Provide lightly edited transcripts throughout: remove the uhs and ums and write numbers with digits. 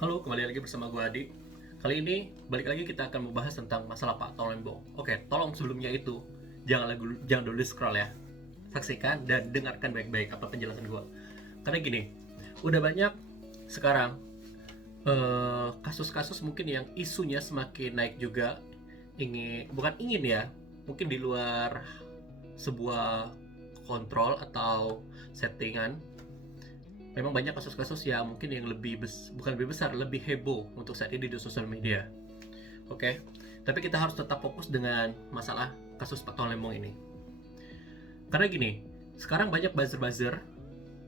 Halo, kembali lagi bersama gue Adi. Kali ini balik lagi kita akan membahas tentang masalah Pak Tolembong. Oke, tolong sebelumnya itu jangan dulu scroll ya. Saksikan dan dengarkan baik-baik apa penjelasan gue. Karena gini, udah banyak sekarang kasus-kasus mungkin yang isunya semakin naik juga. Bukan ingin ya, mungkin di luar sebuah kontrol atau settingan. Memang banyak kasus-kasus yang mungkin yang bukan lebih besar, lebih heboh untuk saat ini di sosial media. Oke, tapi kita harus tetap fokus dengan masalah kasus Pak Tolembong ini. Karena gini, sekarang banyak buzzer-buzzer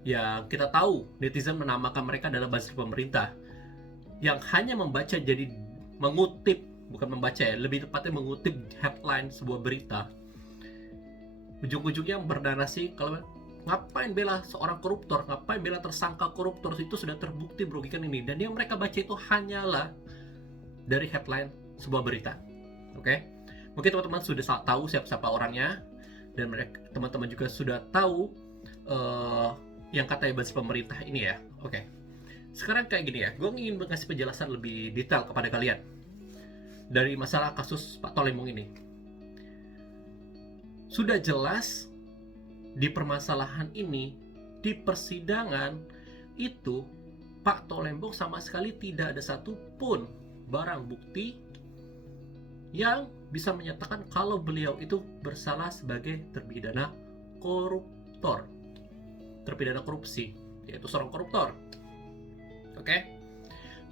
yang kita tahu netizen menamakan mereka adalah buzzer pemerintah yang hanya membaca jadi mengutip, bukan membaca ya, lebih tepatnya mengutip headline sebuah berita. Ujung-ujungnya bernarasi kalau ngapain bela seorang koruptor, ngapain bela tersangka koruptor, itu sudah terbukti merugikan ini, dan yang mereka baca itu hanyalah dari headline sebuah berita. Oke, mungkin teman-teman sudah tahu siapa orangnya, dan teman-teman juga sudah tahu yang katanya bahasa pemerintah ini ya. Oke, sekarang kayak gini ya, gue ingin mengasih penjelasan lebih detail kepada kalian dari masalah kasus Pak Tolembong ini. Sudah jelas di permasalahan ini, di persidangan itu, Pak Tolembong sama sekali tidak ada satupun barang bukti yang bisa menyatakan kalau beliau itu bersalah sebagai terpidana koruptor, terpidana korupsi, yaitu seorang koruptor. Oke?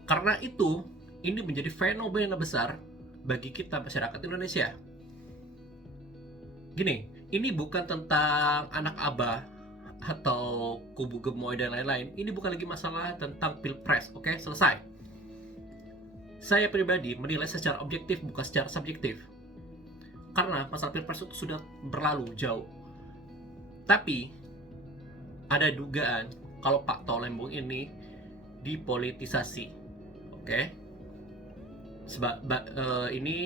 Karena itu, ini menjadi fenomena besar bagi kita masyarakat Indonesia. Gini, ini bukan tentang anak abah atau kubu gemoy dan lain-lain. Ini bukan lagi masalah tentang pilpres. Oke, selesai. Saya pribadi menilai secara objektif, bukan secara subjektif. Karena masalah pilpres itu sudah berlalu jauh. Tapi ada dugaan kalau Pak Tolembong ini dipolitisasi. Oke? Ini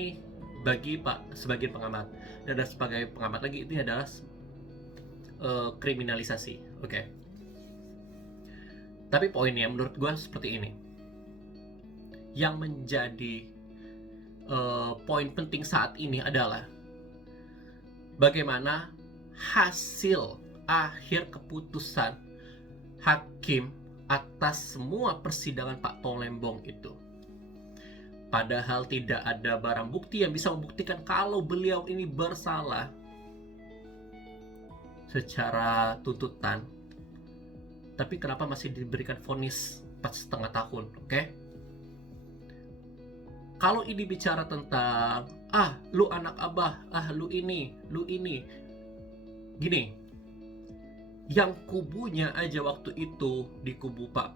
bagi sebagian pengamat, dan sebagai pengamat lagi itu adalah kriminalisasi. Oke. Tapi poinnya menurut gue seperti ini. Yang menjadi poin penting saat ini adalah bagaimana hasil akhir keputusan hakim atas semua persidangan Pak Tolembong itu. Padahal tidak ada barang bukti yang bisa membuktikan kalau beliau ini bersalah secara tuntutan. Tapi kenapa masih diberikan vonis 4,5 tahun, oke? Kalau ini bicara tentang lu anak abah, lu ini. Gini, yang kubunya aja waktu itu di kubu Pak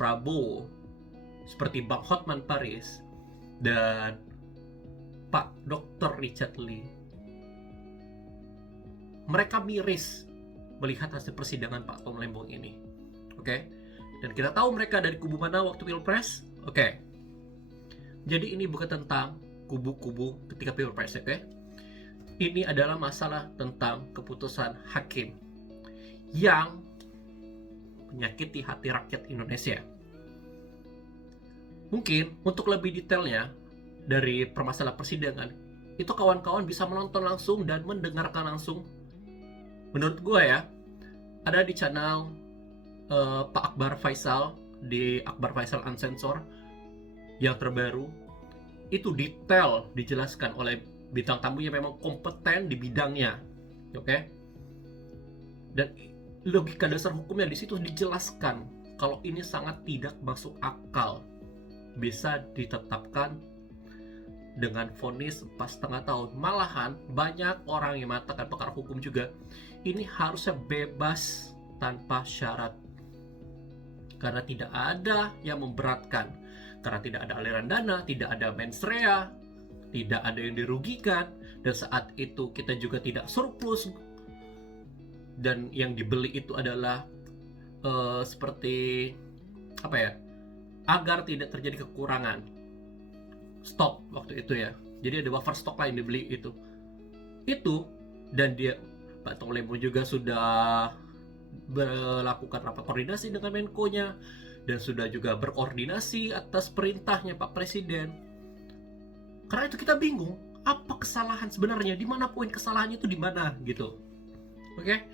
Prabowo, seperti Bang Hotman Paris dan Pak Dr. Richard Lee, mereka miris melihat hasil persidangan Pak Tolembong ini. Oke? Dan kita tahu mereka dari kubu mana waktu pilpres. Oke. Jadi ini bukan tentang kubu-kubu ketika pilpres, oke? Ini adalah masalah tentang keputusan hakim yang menyakiti hati rakyat Indonesia. Mungkin untuk lebih detailnya dari permasalahan persidangan, itu kawan-kawan bisa menonton langsung dan mendengarkan langsung. Menurut gue ya, ada di channel Pak Akbar Faisal, di Akbar Faisal Uncensored yang terbaru. Itu detail dijelaskan oleh bintang tamu yang memang kompeten di bidangnya, oke? Dan logika dasar hukumnya di situ dijelaskan kalau ini sangat tidak masuk akal bisa ditetapkan dengan vonis 4,5 tahun. Malahan banyak orang yang mengatakan pakar hukum juga, ini harusnya bebas tanpa syarat, karena tidak ada yang memberatkan, karena tidak ada aliran dana, tidak ada mens rea, tidak ada yang dirugikan, dan saat itu kita juga tidak surplus, dan yang dibeli itu adalah seperti apa ya, agar tidak terjadi kekurangan stok waktu itu ya. Jadi ada buffer stok lain dibeli itu. Dan dia Pak Tolembong juga sudah melakukan rapat koordinasi dengan Menko-nya, dan sudah juga berkoordinasi atas perintahnya Pak Presiden. Karena itu kita bingung, apa kesalahan sebenarnya, di mana poin kesalahannya itu di mana gitu. Oke.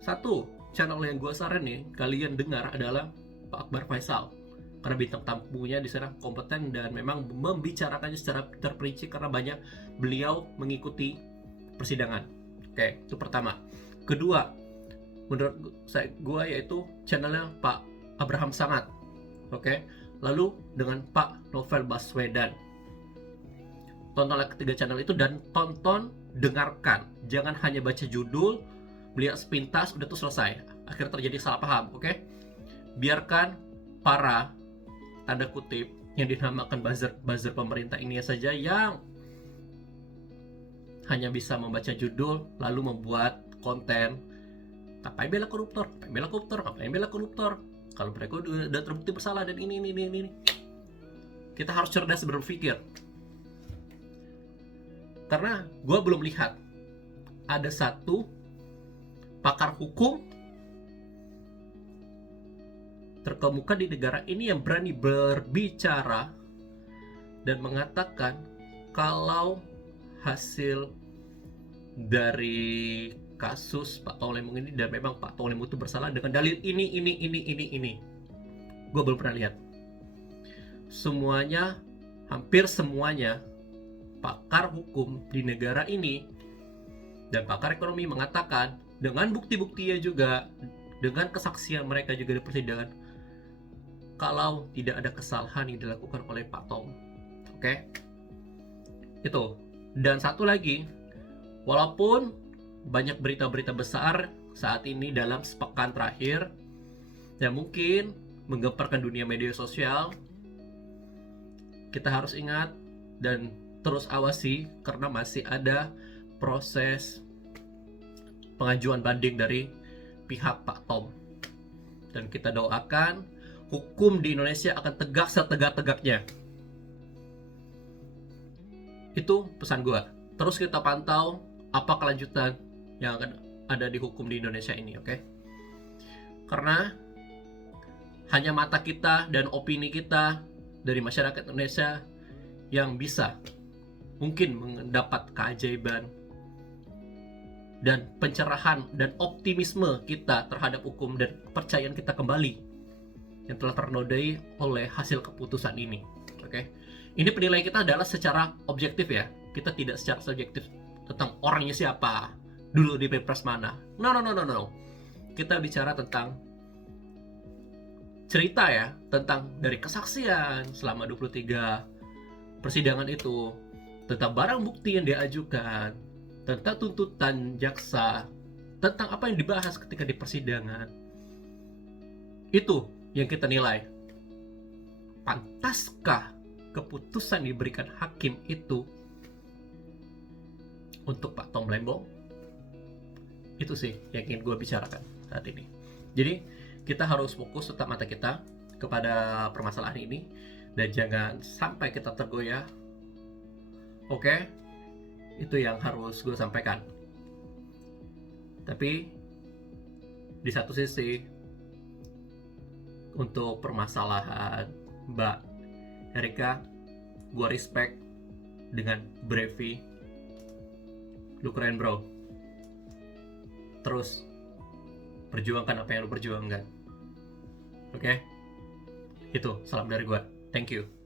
Satu channel yang gue saranin kalian dengar adalah Pak Akbar Faisal, karena bintang tamunya di sana kompeten dan memang membicarakannya secara terperinci karena banyak beliau mengikuti persidangan. Oke, itu pertama. Kedua, menurut gue yaitu channelnya Pak Abraham Samad. Oke, lalu dengan Pak Novel Baswedan. Tontonlah ketiga channel itu dan tonton, dengarkan. Jangan hanya baca judul, lihat sepintas, udah tuh selesai. Akhirnya terjadi salah paham, oke? Biarkan para tanda kutip yang dinamakan buzzer pemerintah ini saja yang hanya bisa membaca judul lalu membuat konten ngapain bela koruptor, ngapain bela koruptor kalau mereka udah terbukti bersalah dan ini. Kita harus cerdas berpikir, karena gue belum lihat ada satu pakar hukum terkemuka di negara ini yang berani berbicara dan mengatakan kalau hasil dari kasus Pak Taulemong ini dan memang Pak Taulemong itu bersalah dengan dalil ini. Gue belum pernah lihat. Semuanya, hampir semuanya pakar hukum di negara ini dan pakar ekonomi mengatakan dengan bukti-buktinya juga, dengan kesaksian mereka juga di persidangan, kalau tidak ada kesalahan yang dilakukan oleh Pak Tom. Oke? Itu. Dan satu lagi, walaupun banyak berita-berita besar saat ini dalam sepekan terakhir yang mungkin menggemparkan dunia media sosial, kita harus ingat dan terus awasi karena masih ada proses pengajuan banding dari pihak Pak Tom. Dan kita doakan hukum di Indonesia akan tegak setegak-tegaknya. Itu pesan gue. Terus kita pantau apa kelanjutan yang akan ada di hukum di Indonesia ini, oke? Karena hanya mata kita dan opini kita dari masyarakat Indonesia yang bisa mungkin mendapat keajaiban dan pencerahan dan optimisme kita terhadap hukum dan kepercayaan kita kembali yang telah ternodai oleh hasil keputusan ini. Oke, ini penilaian kita adalah secara objektif ya. Kita tidak secara subjektif tentang orangnya siapa, dulu di Pilpres mana. No. Kita bicara tentang cerita ya, tentang dari kesaksian selama 23 persidangan itu, tentang barang bukti yang diajukan, tentang tuntutan jaksa, tentang apa yang dibahas ketika di persidangan. Itu yang kita nilai. Pantaskah keputusan diberikan hakim itu untuk Pak Tom Lembong? Itu sih yang ingin gue bicarakan saat ini. Jadi kita harus fokus tetap mata kita kepada permasalahan ini dan jangan sampai kita tergoyah. Oke? Itu yang harus gue sampaikan. Tapi di satu sisi, untuk permasalahan Mbak Erika, gue respect dengan Brevi. Lu keren bro. Terus perjuangkan apa yang lu perjuangkan. Oke? Itu salam dari gue. Thank you.